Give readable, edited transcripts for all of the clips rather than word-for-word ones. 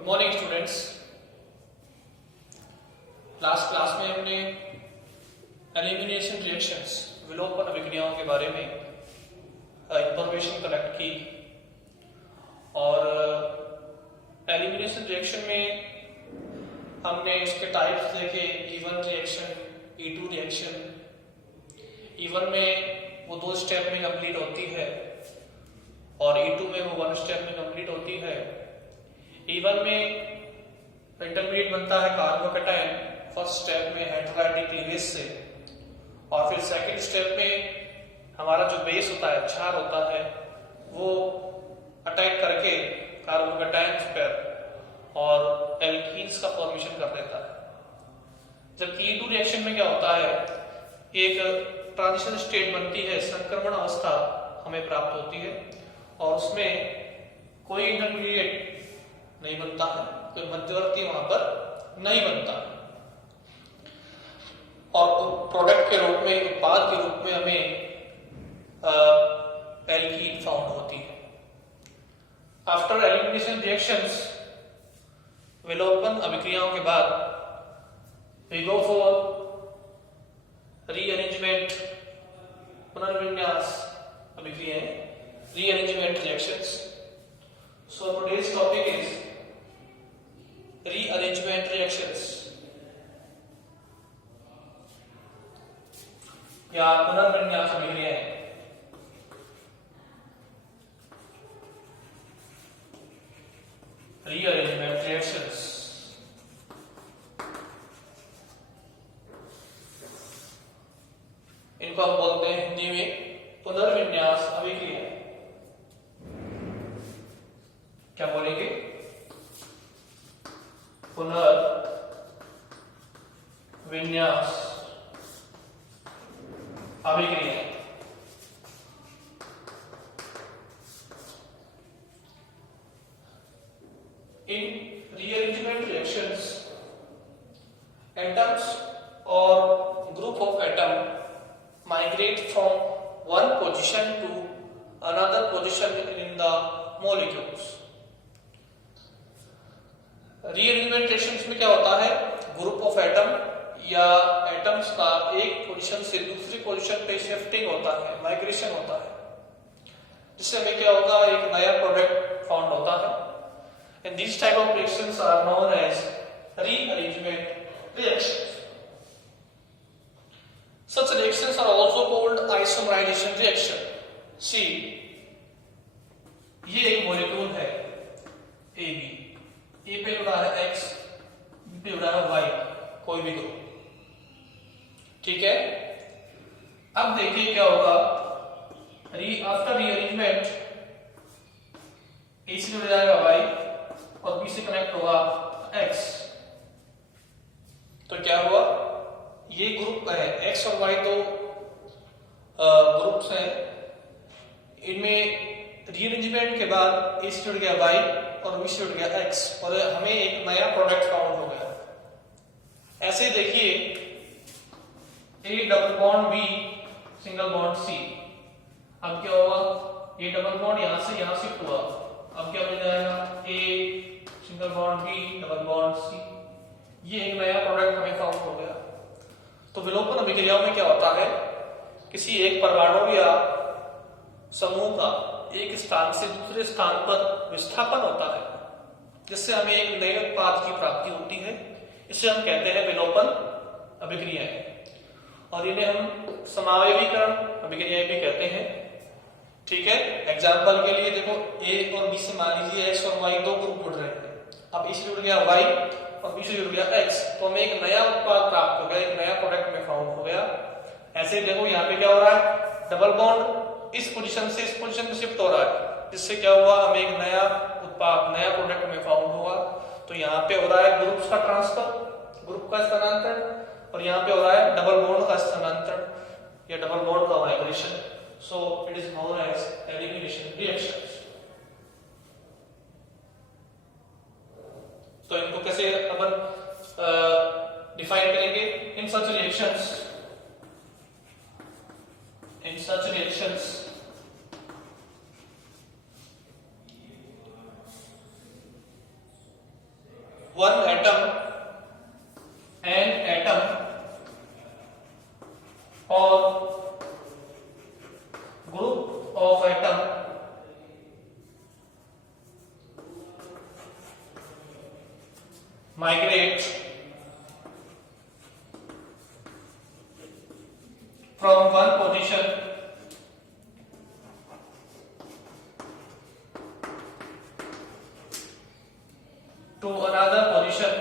Good morning students. Last class में हमने elimination reactions विलोपन अभिक्रियाओं के बारे में इंफॉर्मेशन कलेक्ट की और एलिमिनेशन रिएक्शन में हमने इसके टाइप्स देखे। E1 reaction, E2 reaction. E1 में वो 2 स्टेप में कंप्लीट होती है और E2 में वो 1 स्टेप में कंप्लीट होती है। E1 में इंटरमीडिएट बनता है कार्बोकैटायन फर्स्ट स्टेप में हाइड्रोलाइटिक क्लीवेज से, और फिर सेकंड स्टेप में हमारा जो बेस होता है, क्षार होता है, वो अटैक करके कार्बोकैटायंस पर और एल्कीन्स का फॉर्मेशन कर देता है। जबकि E2 रिएक्शन में क्या होता है, एक ट्रांजिशन स्टेट बनती है, संक्रमण अवस्था हमें प्राप्त होती है और उसमें कोई इंटरमीडिएट नहीं बनता है, कोई मध्यवर्ती वहां पर नहीं बनता है और प्रोडक्ट के रूप में, उत्पाद के रूप में हमें एल्कीन फाउंड होती है। आफ्टर एलिमिनेशन रिएक्शंस, विलोपन अभिक्रियाओं के बाद वी गो फॉर रीअरेंजमेंट, पुनर्विन्यास अभिक्रियाएं, rearrangement reactions. So today's topic is rearrangement reactions या पुनर्विन्यास अभिक्रियाएं। रीअरेंजमेंट रिएक्शंस इनको हम बोलते हैं हिंदी में पुनर्विन्यास अभिक्रियाएं। क्या बोलेंगे? पुनर्विन्यास अभिक्रियाएं। In rearrangement reactions, atoms or group of atom migrate from one position to another position in the molecules. Rearrangement reactions में क्या होता है, ग्रुप ऑफ एटम या एटम्स का एक पोजीशन से दूसरी पोजीशन पे शिफ्टिंग होता है, माइग्रेशन होता है, जिससे हमें क्या होगा, एक नया प्रोडक्ट फाउंड होता है। And this type of reactions are known as rearrangement reactions. Such reactions are also called isomerisation reaction. See, ये एक मॉलिक्यूल है AB, ए पे जुड़ा है X, बी पे जुड़ा है Y, कोई भी ग्रुप, ठीक है। अब देखिए क्या होगा, आफ्टर रीअरेंजमेंट ए से जुड़ जाएगा Y और बी से कनेक्ट होगा X। तो क्या हुआ, ये ग्रुप है X और Y, दो ग्रुप्स हैं, इनमें रीअरेंजमेंट के बाद ए से जुड़ गया Y और बी से जुड़ गया X और हमें एक नया प्रोडक्ट फाउंड हो गया। ऐसे देखिए, A double bond B, single bond C. अब क्या होगा, ये डबल बॉन्ड यहां से यहां शिफ्ट हुआ, अब क्या बन जाएगा, A single bond B double bond C. ये एक नया प्रोडक्ट हमें फाउंड हो गया। तो विलोपन अभिक्रियाओं में क्या होता है, किसी एक परमाणु या समूह का एक स्थान से दूसरे स्थान पर विस्थापन होता है, जिससे हमें एक नए उत्पाद की प्राप्ति होती है। इसे हम कहते हैं विलोपन अभिक्रियाएं, और इन्हें हम समावयवीकरण अभिक्रियाएं भी कहते हैं, ठीक है। एग्जाम्पल के लिए देखो, ए और बी से मान लीजिए X और Y दो ग्रुप जुड़ रहे हैं। अब ए से जुड़ गया Y और बी से जुड़ गया X, तो हमें एक नया उत्पाद प्राप्त हो गया, एक नया प्रोडक्ट में फाउंड हो गया। ऐसे देखो, यहाँ पे क्या हो रहा है, डबल बॉन्ड इस पोजीशन से इस पोजीशन में शिफ्ट हो रहा है, जिससे क्या हुआ, हमें एक नया उत्पाद, नया प्रोडक्ट में फाउंड हुआ। तो यहाँ पे हो रहा है ग्रुप्स का ट्रांसफर, ग्रुप का स्थानांतरण, और यहाँ पे हो रहा है डबल बॉन्ड का स्थानांतरण या डबल बॉन्ड का migration. So it is known as elimination reactions. तो इनको कैसे अपन डिफाइन करेंगे, in such reactions, in such reactions one atom, an atom or group of atom migrate from one position to another position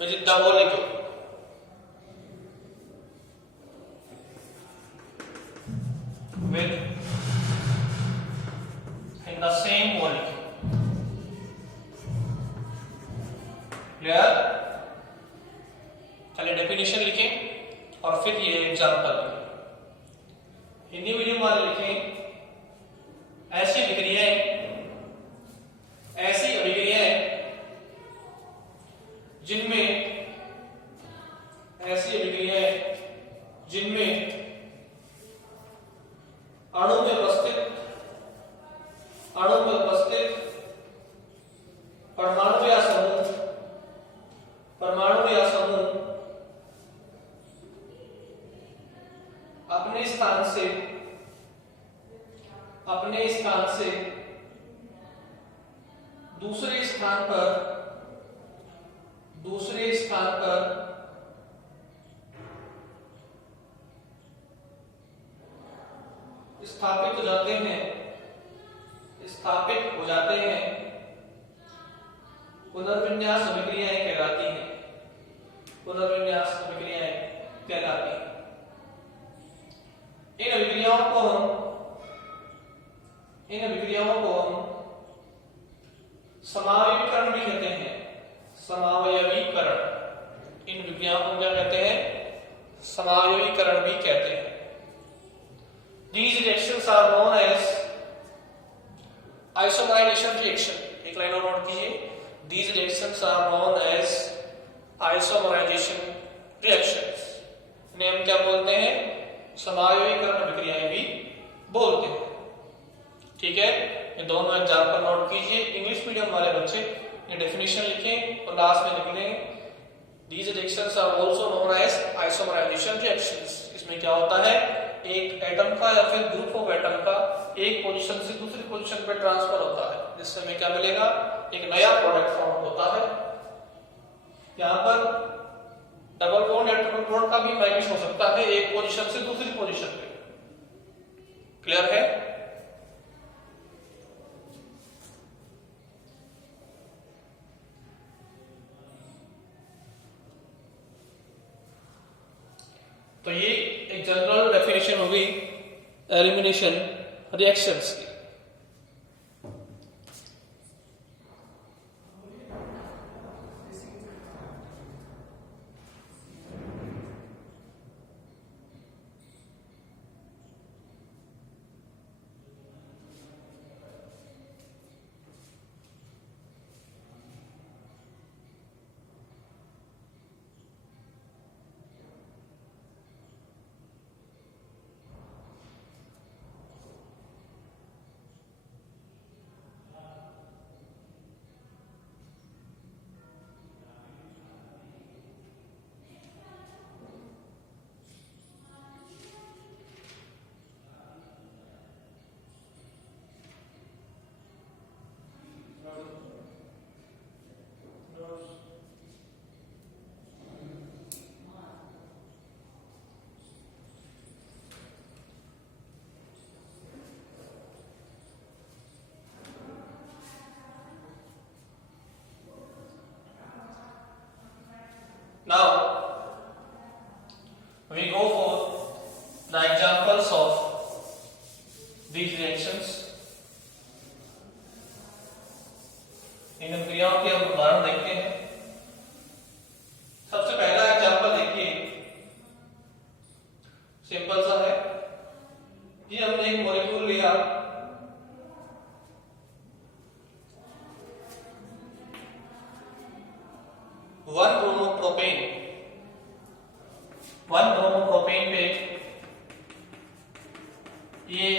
which is the molecule. With in the same molecule. Clear? चलिए definition लिखें और फिर ये example लिखें। Hindi medium वाले लिखें ऐसी अभिक्रियाएं जिनमें अणु में उपस्थित परमाणु या समूह अपने स्थान से दूसरे स्थान पर स्थापित हो जाते हैं पुनर्विन्यास अभिक्रियाएं कहलाती हैं। इन अभिक्रियाओं को हम समावयवीकरण भी कहते हैं। इन अभिक्रियाओं को क्या कहते हैं? समावयवीकरण भी कहते हैं। These reactions are known as isomerization reaction। एक लाइन और नोट कीजिए। These reactions are known as isomerization reactions। इन्हें हम क्या बोलते हैं? समावयवीकरण अभिक्रियाएं भी बोलते हैं। ठीक है, ये दोनों एग्जांपल नोट कीजिए। इंग्लिश मीडियम वाले बच्चे ये डेफिनेशन लिखें और लास्ट में लिख लें These reactions are also known as isomerization reactions। इसमें क्या होता है? एक एटम का या फिर ग्रुप ऑफ एटम का एक पोजीशन से दूसरी पोजीशन पे ट्रांसफर होता है, जिससे हमें क्या मिलेगा? एक नया प्रोडक्ट फॉर्म होता है। यहाँ पर डबल बॉन्ड या ट्रिपल बॉन्ड का भी माइग्रेशन हो सकता है एक पोजीशन से दूसरी पोजीशन पे। क्लियर है? तो ये एक जनरल डेफिनेशन होगी एलिमिनेशन रिएक्शंस की। Now we go for the examples of these reactions। इन क्रियाओं के हम उदाहरण देखते हैं। सबसे पहला एग्जांपल देखिए, सिंपल सा है। ये हमने एक मॉलिक्यूल लिया, वन ब्रोमोप्रोपेन पे ये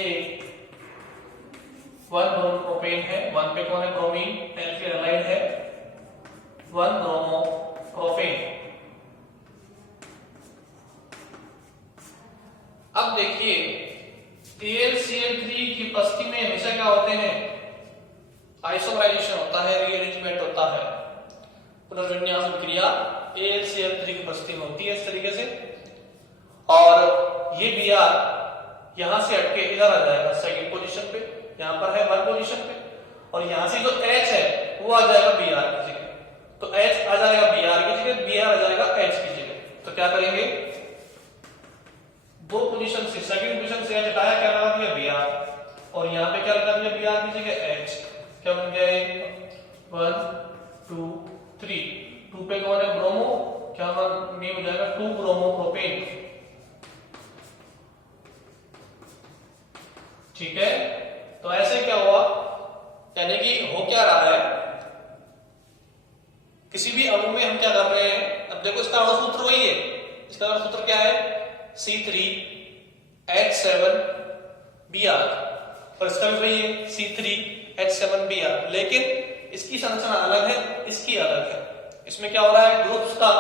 1 ब्रोमो प्रोपेन है, 1 पे कौन है ब्रोमीन, एल्किल हैलाइड है, 1 ब्रोमो प्रोपेन। अब देखिए AlCl3 की उपस्थिति में हमेशा क्या होते हैं, आइसोमराइजेशन होता है, रीअरेंजमेंट होता है, पुनर्विन्यास क्रिया AlCl3 की उपस्थिति में होती है इस तरीके से। और ये Br यहां से हटके इधर आ जाएगा सेकंड पोजीशन पे, यहां पर है 1 पोजीशन पे, और यहां से जो H है वो आ जाएगा Br की जगह, तो H आ जाएगा Br की जगह, Br आ जाएगा H की जगह। तो क्या करेंगे, दो पोजीशन से सेकंड पोजीशन से H हटाया, क्या लगा दिया Br, और यहां पे क्या लगा दिया Br की जगह H, क्या बन गया ये 1 2 3, 2 पे कौन है ब्रोमो, क्या नेम हो जाएगा 2 ब्रोमो प्रोपेन। ठीक है, तो ऐसे क्या हुआ, यानी कि हो क्या रहा है, किसी भी अणु में हम क्या कर रहे हैं, अब देखो इसका अणु सूत्र वही है, इसका अणु सूत्र क्या है C3H7Br, और इसका भी वही है C3H7Br, लेकिन इसकी संरचना अलग है, इसकी अलग है। इसमें क्या हो रहा है, ग्रुप्स का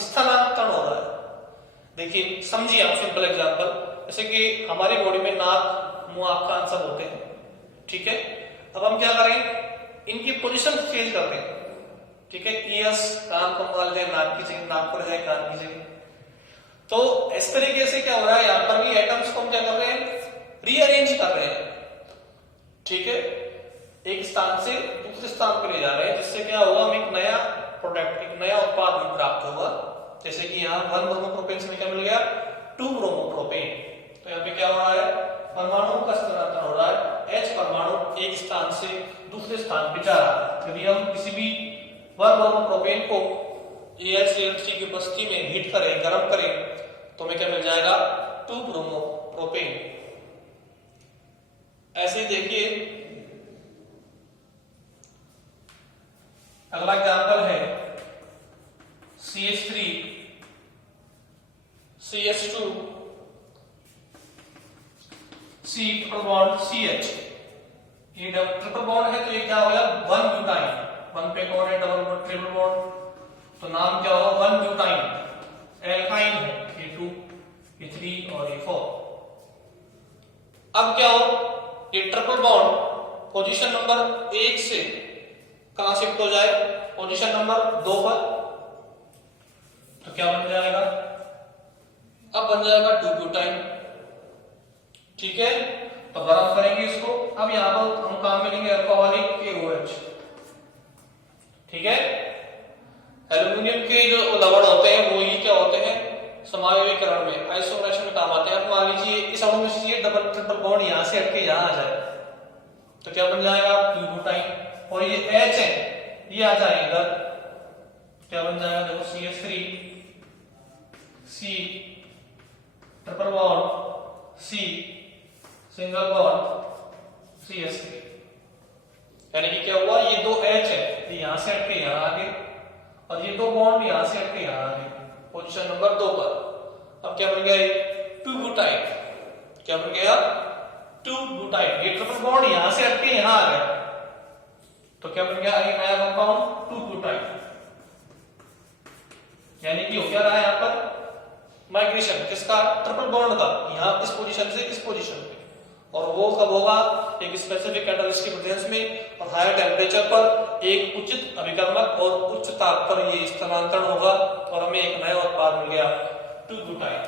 स्थानांतरण हो रहा है। देखिए समझिए आप, सिंपल एग्जांपल, जैसे कि हमारी बॉडी में नाक, मुंह, आंख, कान सब होते हैं, ठीक है। अब हम क्या करें, इनकी पोजीशन चेंज कर दें, ठीक है, ईयर्स कान को मान जाए नाक की जगह, नाक पर जाए कान की जगह। तो इस तरीके से क्या हो रहा है, यहां पर भी एटम्स को हम क्या कर रहे हैं, रीअरेंज कर रहे हैं, ठीक है, एक स्थान से दूसरे स्थान पर ले जा रहे हैं, जिससे क्या होगा, हमें एक नया प्रोडक्ट, एक नया उत्पाद भी प्राप्त होगा। जैसे कि यहाँ 1 ब्रोमो प्रोपेन से क्या मिल गया 2 ब्रोमो प्रोपेन। तो यहाँ पे क्या हो रहा है, परमाणु का स्थानांतरण हो रहा है, H परमाणु एक स्थान से दूसरे स्थान पर जा रहा है। यदि हम किसी भी 1 ब्रोमो प्रोपेन को AlCl3 की उपस्थिति में हीट करें, गर्म करें, तो हमें क्या मिल जाएगा 2 ब्रोमो प्रोपेन। ऐसे ही देखिए अगला एग्जांपल है CH3 CH2 C triple bond CH, ये ट्रिपल बॉन्ड है, तो ये क्या हो गया 1 ब्यूटाइन, 1 पे कौन है डबल बॉन्ड ट्रिपल बॉन्ड, तो नाम क्या होगा 1 ब्यूटाइन, एल्काइन है, ये 2 ये 3 और ये 4। अब क्या हो, ये ट्रिपल बॉन्ड पोजीशन नंबर 1 से कहां शिफ्ट हो जाए, पोजीशन नंबर 2 पर, तो क्या बन जाएगा, अब बन जाएगा 2 ब्यूटाइन, ठीक है। तो गर्म करेंगे इसको, अब यहां पर हम काम में लेंगे अल्कोहलिक KOH, ठीक है। एल्यूमिनियम के जो लवण होते हैं वो ही क्या होते हैं, समायोगीकरण में, आइसोमरेशन में काम आते हैं। अब मान लीजिए इस अणु में से डबल ट्रिपल बॉन्ड यहां से हटके यहां आ जाए, तो क्या बन जाएगा 2 ब्यूटाइन, और ये H है ये आ जाए इधर, क्या बन जाएगा देखो CH3 C triple bond C single bond CH3, यानी कि क्या हुआ, ये 2 H है, ये यहां से हटके यहां आ गए, और ये 2 बॉन्ड यहां से हटके यहां आ गए पोजीशन नंबर 2 पर। अब क्या बन गया 2 ब्यूटाइन, क्या बन गया 2 ब्यूटाइन, ये ट्रिपल बॉन्ड यहां से हटके यहां आ गया, तो क्या बन गया ये नया कंपाउंड 2 ब्यूटाइन। यानी कि हो क्या रहा है यहां पर माइग्रेशन किसका, ट्रिपल बॉन्ड का, यहां इस पोजीशन से इस पोजीशन पे, और वो कब होगा, एक स्पेसिफिक कैटालिस्ट की प्रेजेंस में और हायर टेम्परेचर पर एक उचित अभिकर्मक और उच्च ताप पर ये स्थानांतरण होगा, और हमें एक नया उत्पाद मिल गया 2 ब्यूटाइन।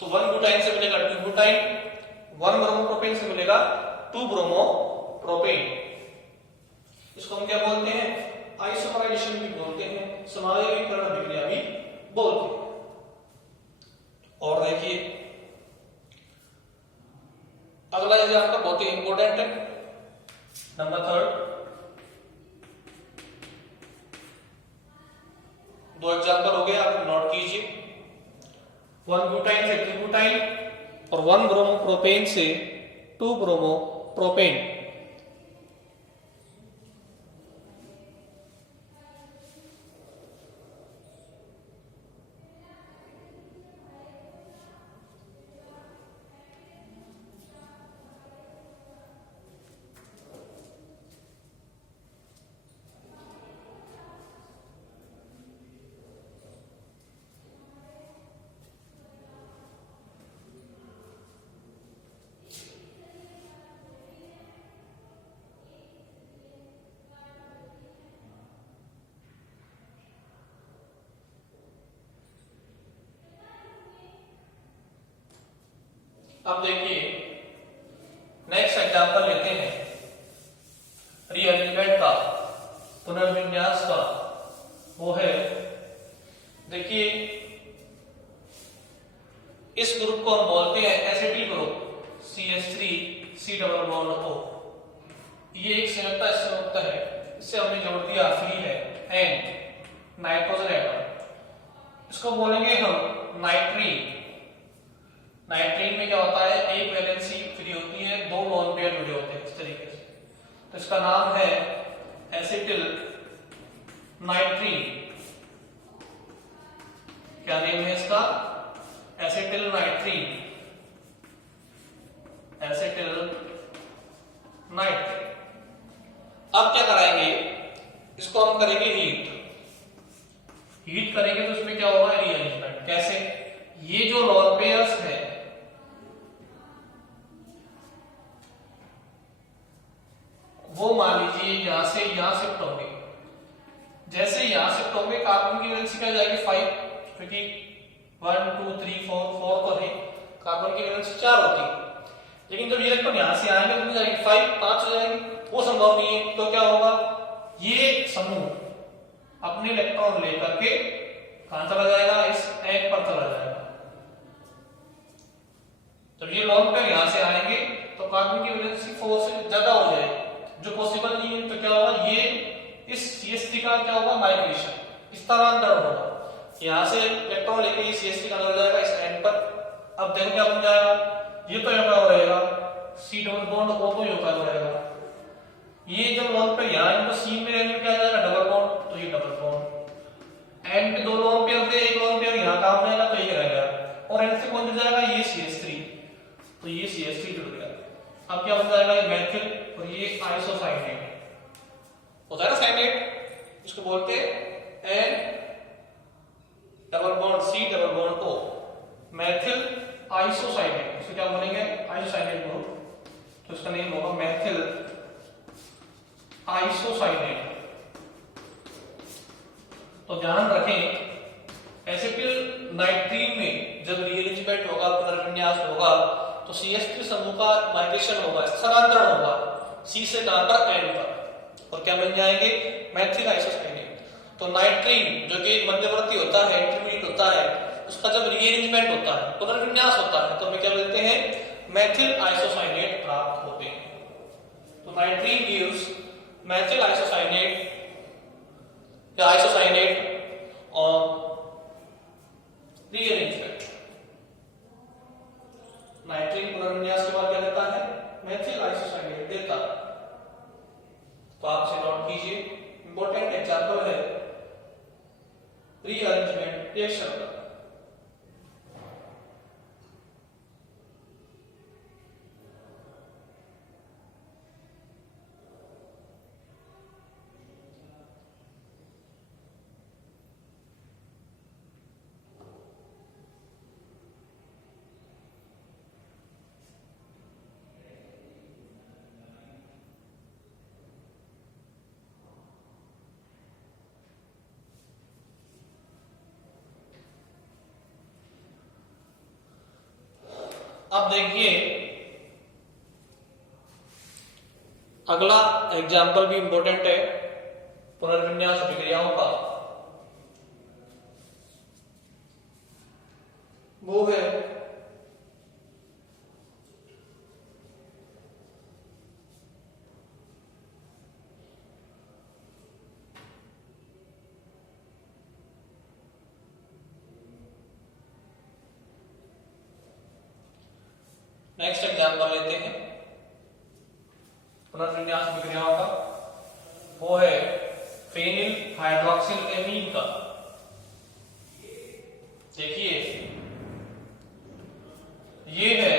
तो 1 ब्यूटाइन से मिलेगा 2 ब्यूटाइन, 1 ब्रोमो प्रोपेन से मिलेगा 2 ब्रोमो प्रोपेन। इसको हम क्या बोलते हैं, आइसोमराइजेशन भी बोलते हैं, समायोगीकरण अभिक्रिया भी बोलते हैं। और देखिए अगला एग्जाम्पल बहुत ही इंपॉर्टेंट है, नंबर 3। 2 एग्जाम्पल हो गए, आप नोट कीजिए, 1 ब्यूटाइन से 2 ब्यूटाइन और 1 ब्रोमो प्रोपेन से 2 ब्रोमो प्रोपेन। अब देखिए नेक्स्ट एग्जांपल लेते हैं रीअरेंजमेंट का, पुनर्विन्यास का। वो है, देखिए इस ग्रुप को हम बोलते हैं acetyl group CH3 C double bond O। ये एक संयुक्त है, इससे हमने जोड़ दिया फ्री है एंड नाइट्रोजन एटम। इसको बोलेंगे हम नाइट्रीन। नाइट्रीन में क्या होता है, एक वैलेंसी फ्री होती है, दो लोन पेयर जुड़े होते हैं इस तरीके से। तो इसका नाम है एसिटिल नाइट्रीन। क्या नेम है इसका, एसिटिल नाइट्रीन, एसिटिल नाइट्रीन। अब क्या कराएंगे, इसको हम करेंगे हीट। हीट करेंगे तो इसमें क्या होगा, रीअरेंजमेंट। कैसे, ये जो लोन पेयर्स है वो मान लीजिए यहां से यहां शिफ्ट होंगे। जैसे यहां शिफ्ट होंगे कार्बन की वैलेंसी क्या जाएगी 5, क्योंकि 1 2 3 4 4 तो है, कार्बन की वैलेंसी 4 होती है। लेकिन जब ये इलेक्ट्रॉन यहां से आएंगे तो जाएगी 5 5 हो जाएगी, वो संभव नहीं है। तो क्या होगा, ये समूह अपने इलेक्ट्रॉन लेकर के कहां चला जाएगा, इस एन पर चला जाएगा। जब ये लोन पेयर यहां से आएंगे तो कार्बन की वैलेंसी 4 से ज्यादा हो जाएगी, जो पॉसिबल नहीं है। तो क्या होगा, ये इस CH3 का क्या होगा, माइग्रेशन, स्थानांतरण होगा। यहां से इलेक्ट्रॉन लेके ये CH3 का हो जाएगा इस एंड पर। अब देखो क्या बन जाएगा, ये तो यहाँ पर रहेगा C डबल बॉन्ड O तो यहाँ पर रहेगा। ये जब लोन पे यहाँ इनको C में रहने क्या जाएगा, डबल बॉन्ड, तो ये डबल बॉन्ड। एंड पे दो लोन पेयर थे, एक लोन पेयर यहाँ काम जाएगा तो ये रह गया, और एंड से कौन जुड़ जाएगा, ये CH3, तो ये CH3 जुड़ गया। अब क्या बन जाएगा, ये मेथिल और ये आइसोसाइनेट होता है ना, साइनेट इसको बोलते हैं N double bond C double bond O, methyl isocyanate. इसको क्या बोलेंगे, आइसोसाइनेट ग्रुप, तो इसका नेम होगा मेथिल आइसोसाइनेट। तो ध्यान रखें, एसिटिल नाइट्रीन में जब रीअरेंजमेंट होगा, पुनर्विन्यास होगा, तो CH3 समूह का माइग्रेशन होगा, स्थानांतरण होगा C से कहां पर, N पर, और क्या बन जाएंगे, मेथिल आइसोसाइनेट। तो नाइट्रीन जो कि मध्यवर्ती होता है, इंटरमीडिएट होता है, उसका जब रीअरेंजमेंट होता है, पुनर्विन्यास होता है, तो हमें क्या मिलते हैं, मेथिल आइसोसाइनेट प्राप्त होते हैं। तो नाइट्रीन गिव्स मेथिल आइसोसाइनेट या आइसोसाइनेट ऑन रीअरेंजमेंट। नाइट्रीन पुनर्विन्यास के बाद क्या देता है, मेथिल आइसोसाइनेट देता है। तो आप इसे नोट कीजिए, इंपॉर्टेंट एग्जांपल है रीअरेंजमेंट रिएक्शन का। अब देखिए अगला एग्जाम्पल भी इंपॉर्टेंट है पुनर्विन्यास अभिक्रियाओं का। वो है नेक्स्ट एग्जाम्पल लेते हैं पुनर्विन्यास अभिक्रियाओं का। वो है फेनिल हाइड्रोक्सिल एमीन का। देखिए ये है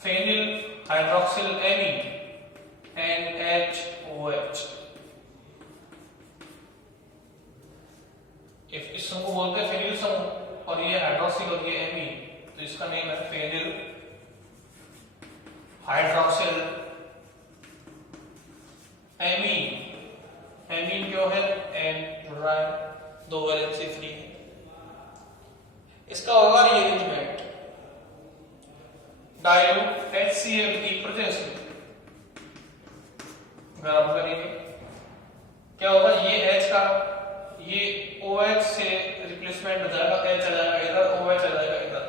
फेनिल हाइड्रोक्सिल एमीन NHOH। इस समूह को बोलते हैं फेनिल समूह, और ये हाइड्रोक्सिल और ये एमीन, तो इसका नेम है फेनिल हाइड्रोक्सिल एमीन। एमीन क्यों है, एन जुड़ रहा है, दो वैलेंसी फ्री है। इसका होगा रीअरेंजमेंट। डाइल्यूट HCl की प्रेजेंस में गर्म करेंगे, क्या होगा, ये H का ये OH से रिप्लेसमेंट हो जाएगा, H आ जाएगा इधर, OH आ जाएगा इधर,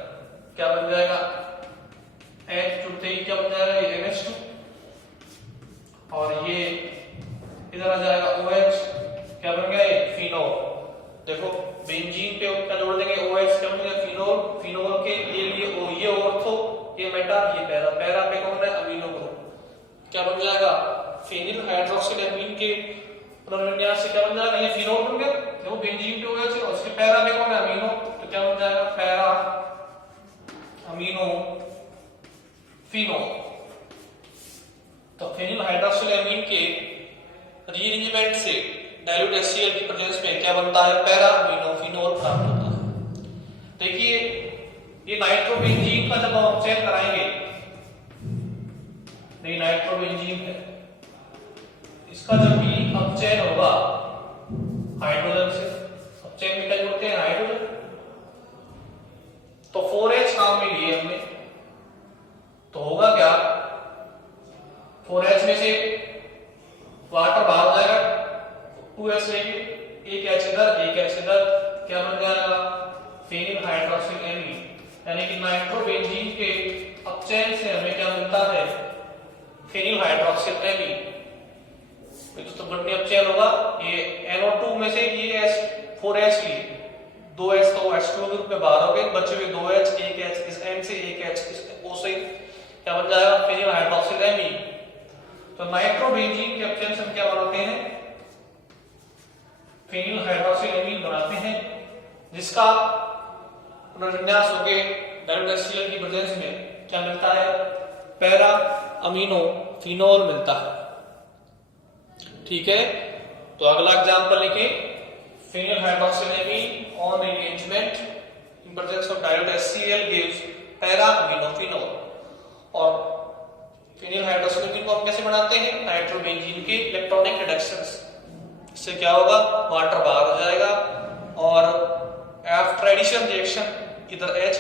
क्या बन जाएगा, H जुड़ते ही क्या बन जाएगा, ये NH2 और ये इधर आ जाएगा OH, क्या बन गया, ये फिनोल। देखो बेंजीन पे क्या जोड़ देंगे, OH, क्या बन गया, फिनोल। फिनोल के ये ऑर्थो, ये मेटा, ये पैरा, पैरा पे कौन है, अमीनो ग्रुप, क्या बन जाएगा, फेनिल हाइड्रोक्सिलेमीन के पुनर्विन्यास से क्या बन जाएगा, ये फिनोल बन गया। देखो बेंजीन पे OH और उसके पैरा पे कौन है, अमीनो, तो क्या बन जाएगा, पैरा अमीनो फिनोल। तो फेनिल हाइड्रोक्सिलेमीन के रीअरेंजमेंट से डाइल्यूट HCl की प्रेजेंस में क्या बनता है, पैरा अमीनो फिनोल प्राप्त होता है। देखिए ये नाइट्रोबेंजीन का जब हम अपचयन कराएंगे, नहीं नाइट्रोबेंजीन है, इसका जब भी अपचयन होगा हाइड्रोजन से, अपचयन में क्या जोड़ते हैं, हाइड्रोजन, तो 4H काम में लिए हमने, तो होगा क्या, 4H में से वाटर बाहर हो जाएगा, 2H लेंगे, एक H इधर एक H इधर, क्या बन जाएगा, फेनिल हाइड्रोक्सिलेमीन। यानी कि नाइट्रोबेंजीन के अपचयन से हमें क्या मिलता है, फेनिल हाइड्रोक्सिलेमीन। तो बढ़ने अपचयन होगा, ये NO2 में से ये 4H लिए, 2H तो H2 ग्रुप में बाहर हो गए, बचे हुए 2H, एक H इस N से, एक H इस O से, क्या बन जाएगा, फेनिल हाइड्रोक्सिलेमीन। तो नाइट्रोबेंजीन के अपचयन से हम क्या बनाते हैं, फेनिल हाइड्रोक्सिलेमीन बनाते हैं, जिसका पुनर्विन्यास होके डाइल्यूट HCl की प्रेजेंस में क्या मिलता है, पैरा अमीनो फिनोल मिलता है। ठीक है, तो अगला एग्जांपल लिखिए, phenyl hydroxylamine on engagement in presence of dilute HCl gives para amino phenol. और फेनिल हाइड्रोक्सिलेमीन को हम कैसे बनाते हैं, नाइट्रोबेंजीन के इलेक्ट्रॉनिक रिडक्शंस, इससे क्या होगा, वाटर बाहर हो जाएगा और आफ्टर एडिशन रिएक्शन इधर H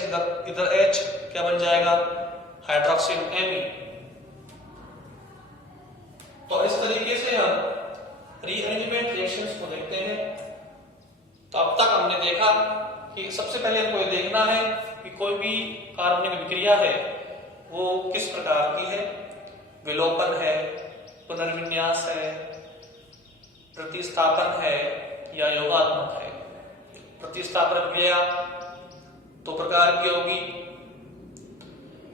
इधर H, क्या बन जाएगा, हाइड्रोक्सिल एमीन। तो इस तरीके से हम रीअरेंजमेंट रिएक्शंस को देखते हैं। तो अब तक हमने देखा कि सबसे पहले हमको ये देखना है कि कोई भी कार्बनिक अभिक्रिया है वो किस प्रकार की है, विलोपन है, पुनर्विन्यास है, प्रतिस्थापन है या योगात्मक है। प्रतिस्थापन अभिक्रिया दो प्रकार की होगी,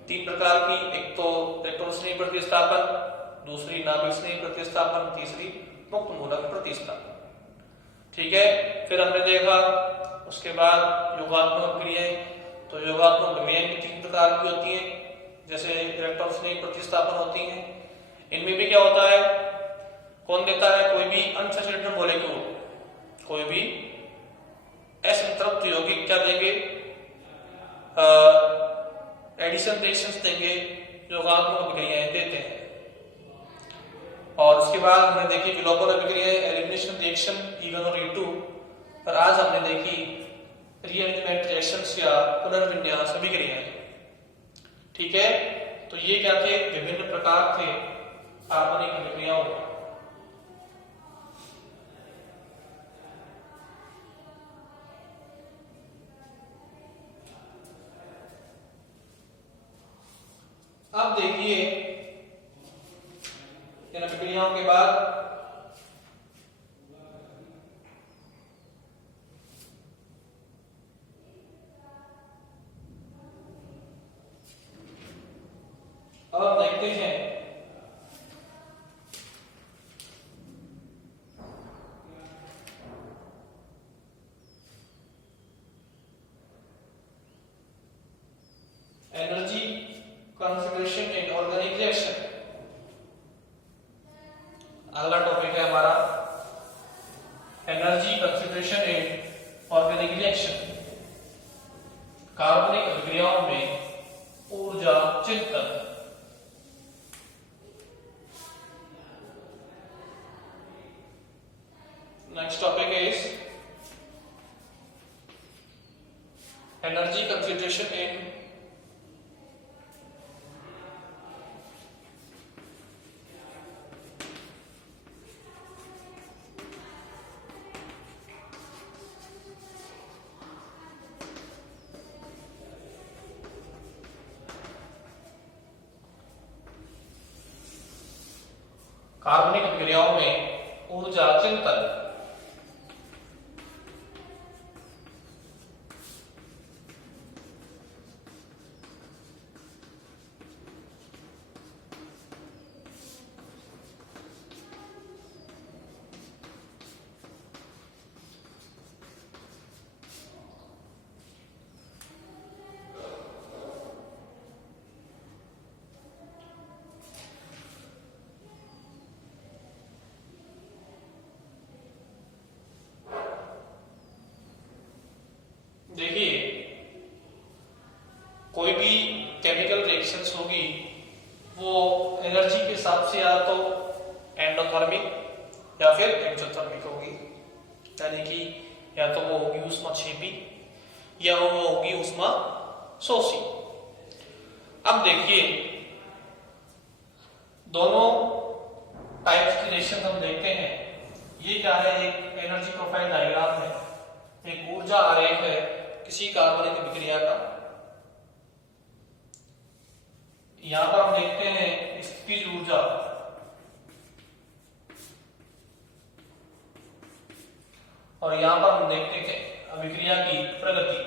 तीन प्रकार की, एक तो इलेक्ट्रॉन स्नेही प्रतिस्थापन, दूसरी नाभिक स्नेही प्रतिस्थापन, तीसरी मुक्त मूलक प्रतिस्थापन। ठीक है, फिर हमने देखा उसके बाद योगात्मक अभिक्रियाएं। तो योगात्मक अभिक्रियाएं भी तीन प्रकार की होती हैं, जैसे इलेक्ट्रॉन स्नेही प्रतिस्थापन होती हैं। इनमें भी क्या होता है, कौन देता है, कोई भी अनसैचुरेटेड मॉलिक्यूल, कोई भी असंतृप्त यौगिक क्या देंगे, एडिशन रिएक्शंस देंगे, योगात्मक अभिक्रियाएं देते हैं। और उसके बाद हमने देखी विलोपन अभिक्रियाएं, एलिमिनेशन रिएक्शन इवन और E2। पर आज हमने देखी रीअरेंजमेंट रिएक्शंस या पुनर्विन्यास अभिक्रियाएं। ठीक है, तो ये क्या थे, विभिन्न प्रकार थे कार्बनिक अभिक्रियाओं के। अब देखिए इन अभिक्रियाओं के बाद अब देखते हैं energy concentration in organic reaction. अगला टॉपिक है हमारा energy concentration in organic reaction, कार्बनिक अभिक्रियाओं में ऊर्जा चिंतन। Next topic is energy concentration in कार्बनिक अभिक्रियाओं में ऊर्जा चिंतन। देखिए, कोई भी केमिकल रिएक्शंस होगी वो एनर्जी के हिसाब से या तो एंडोथर्मिक या फिर एक्सोथर्मिक होगी, यानी कि या तो वो होगी ऊष्माक्षेपी या वो होगी ऊष्मा शोषी। अब देखिए, दोनों टाइप्स की रिएक्शन हम देखते हैं। ये क्या है, एक एनर्जी प्रोफाइल डायग्राम है, एक ऊर्जा आरेख है किसी कार्बनिक अभिक्रिया का। यहां पर हम देखते हैं स्थितिज ऊर्जा, और यहां पर हम देखते हैं अभिक्रिया की प्रगति।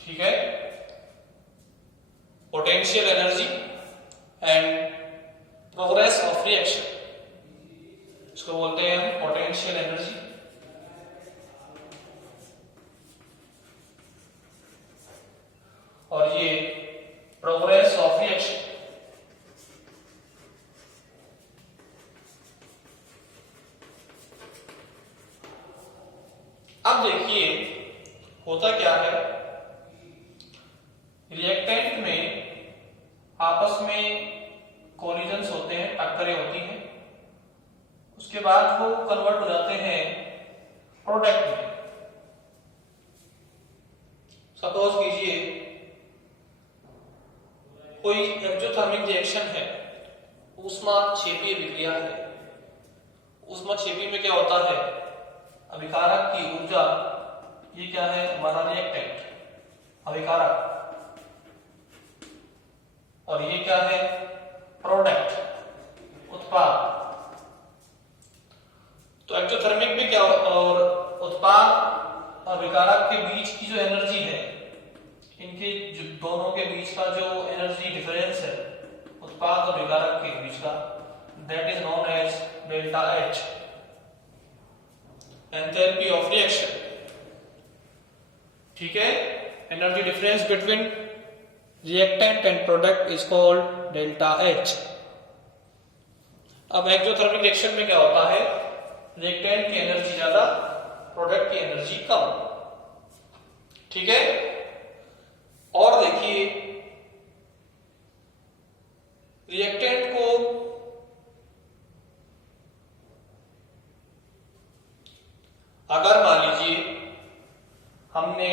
ठीक है, potential energy and progress of reaction, इसको बोलते हैं हम पोटेंशियल एनर्जी और ये प्रोग्रेस ऑफ रिएक्शन। अब देखिए होता क्या है, रिएक्टेंट में आपस में कोलिजन्स होते हैं, टक्करें होती हैं, उसके बाद वो कन्वर्ट हो जाते हैं प्रोडक्ट में। सपोज कीजिए कोई एक्सोथर्मिक रिएक्शन है, ऊष्माक्षेपी अभिक्रिया है। ऊष्माक्षेपी में क्या होता है, अभिकारक की ऊर्जा, ये क्या है हमारा रिएक्टेंट अभिकारक, और ये क्या है प्रोडक्ट उत्पाद। तो एक्सोथर्मिक में क्या, और उत्पाद और अभिकारक के बीच की जो एनर्जी है, इनके जो दोनों के बीच का जो एनर्जी डिफरेंस है उत्पाद और अभिकारक के बीच का, that is known as delta H, enthalpy of reaction. ठीक है, energy difference between reactant and product is called delta H. अब एक्सोथर्मिक रिएक्शन में क्या होता है, रिएक्टेंट की एनर्जी ज्यादा, प्रोडक्ट की एनर्जी कम। ठीक है, और देखिए रिएक्टेंट को अगर मान लीजिए हमने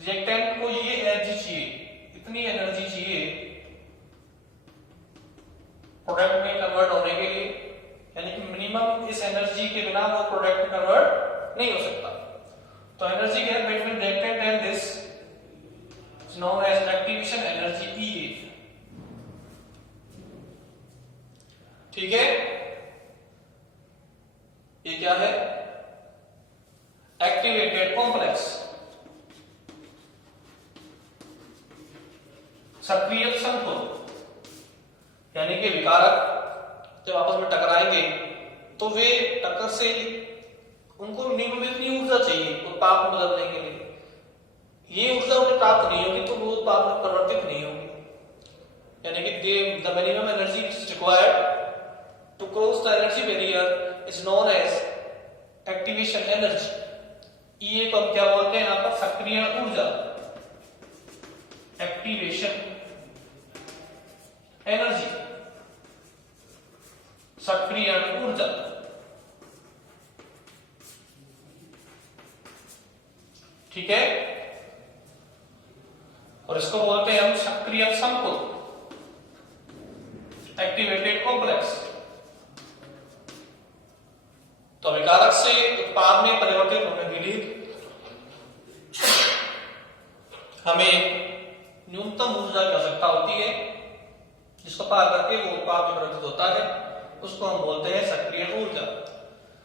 रिएक्टेंट को ये एनर्जी चाहिए, इतनी एनर्जी चाहिए प्रोडक्ट में कन्वर्ट होने के लिए, यानी कि मिनिमम इस एनर्जी के बिना वो प्रोडक्ट में कन्वर्ट नहीं हो सकता। तो energy gap between reactant and this is known as activation energy EA। ठीक है, ये क्या है, एक्टिवेटेड कॉम्प्लेक्स, सक्रिय संकुल, यानी कि विकारक जब आपस में टकराएंगे तो वे टक्कर से उनको मिनिमम इतनी ऊर्जा चाहिए उत्पाद में बदलने के लिए, ये ऊर्जा उन्हें प्राप्त नहीं होगी तो वो उत्पाद में परिवर्तित नहीं होगी, यानी कि the minimum energy is required to cross the energy barrier is known as activation energy. ये को हम क्या बोलते हैं, यहाँ पर सक्रिय ऊर्जा, एक्टिवेशन एनर्जी, सक्रिय ऊर्जा। ठीक है, और इसको बोलते हैं हम सक्रिय संकुल, एक्टिवेटेड कॉम्प्लेक्स। तो विकारक से उत्पाद में परिवर्तित होने के लिए हमें न्यूनतम ऊर्जा की आवश्यकता होती है जिसको पार करके वो उत्पाद में परिवर्तित होता है, उसको हम बोलते हैं सक्रिय ऊर्जा।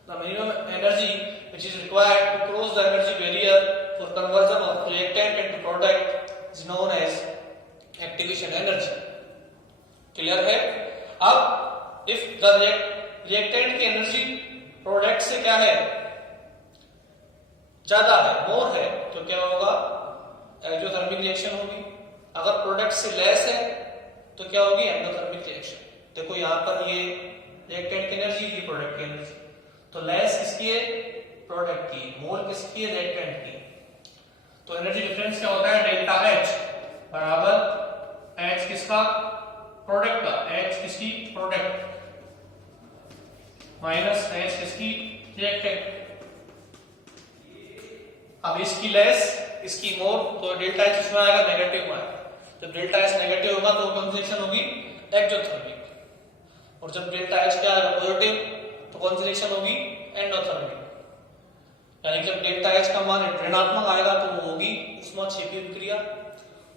The minimum energy which is required to cross the energy barrier for conversion of reactant into product is known as activation energy. Clear है? अब if the reactant की एनर्जी प्रोडक्ट से क्या है, ज्यादा है, मोर है, तो क्या होगा, एक्सोथर्मिक रिएक्शन होगी। अगर प्रोडक्ट से लेस है तो क्या होगी, एंडोथर्मिक रिएक्शन। देखो यहाँ पर ये रिएक्टेंट की एनर्जी, ये प्रोडक्ट की एनर्जी, तो लेस किसकी है, प्रोडक्ट की, मोर किसकी है, रिएक्टेंट की। तो एनर्जी डिफरेंस क्या होता है, डेल्टा एच बराबर एच किसका, प्रोडक्ट का, एच किसकी, प्रोडक्ट माइनस एच किसकी, रिएक्टेंट। अब इसकी लेस इसकी मोर, तो डेल्टा एच इसमें आएगा नेगेटिव में आएगा। जब डेल्टा एच नेगेटिव होगा तो कौन सी रिएक्शन होगी, एक्सोथर्मिक, और जब डेल्टा एच क्या आएगा पॉजिटिव तो कौन सी रिएक्शन होगी, एंडोथर्मिक। यानी जब डेल्टा एच का मान ऋणात्मक आएगा तो वो होगी ऊष्माक्षेपीय विक्रिया,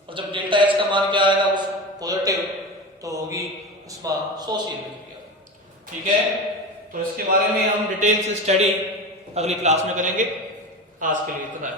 और जब डेल्टा एच का मान क्या आएगा उस पॉजिटिव तो होगी ऊष्माशोषीय विक्रिया। ठीक है, तो इसके बारे में हम डिटेल से स्टडी अगली क्लास में करेंगे। आज के लिए इतना है।